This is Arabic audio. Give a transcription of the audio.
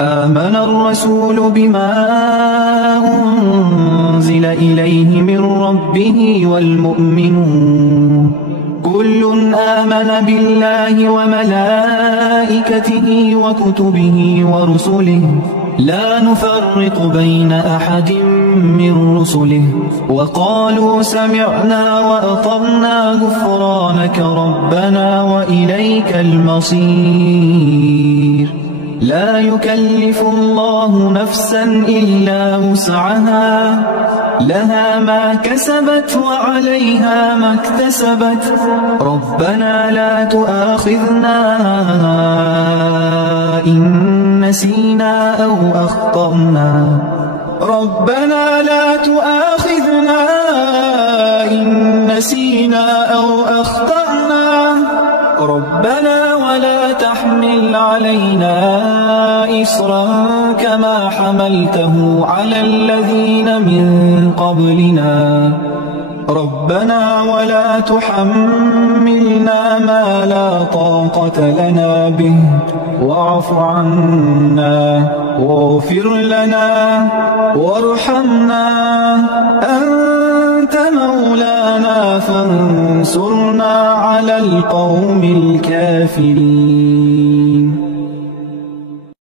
آمن الرسول بما أنزل إليه من ربه والمؤمنون كل آمن بالله وملائكته وكتبه ورسله لا نفرق بين أحد من رسله وقالوا سمعنا وأطعنا غفرانك ربنا وإليك المصير. لا يكلف الله نفسا إلا وسعها لها ما كسبت وعليها ما اكتسبت ربنا لا تؤاخذنا إن نسينا أو أخطأنا ربنا لا تؤاخذنا إن نسينا أو أخطأنا ربنا ولا تحمل علينا إصرا كما حملته على الذين من قبلنا ربنا ولا تحملنا ما لا طاقة لنا به واعف عنا واغفر لنا وارحمنا أنت مولانا فانصرنا على القوم الكافرين.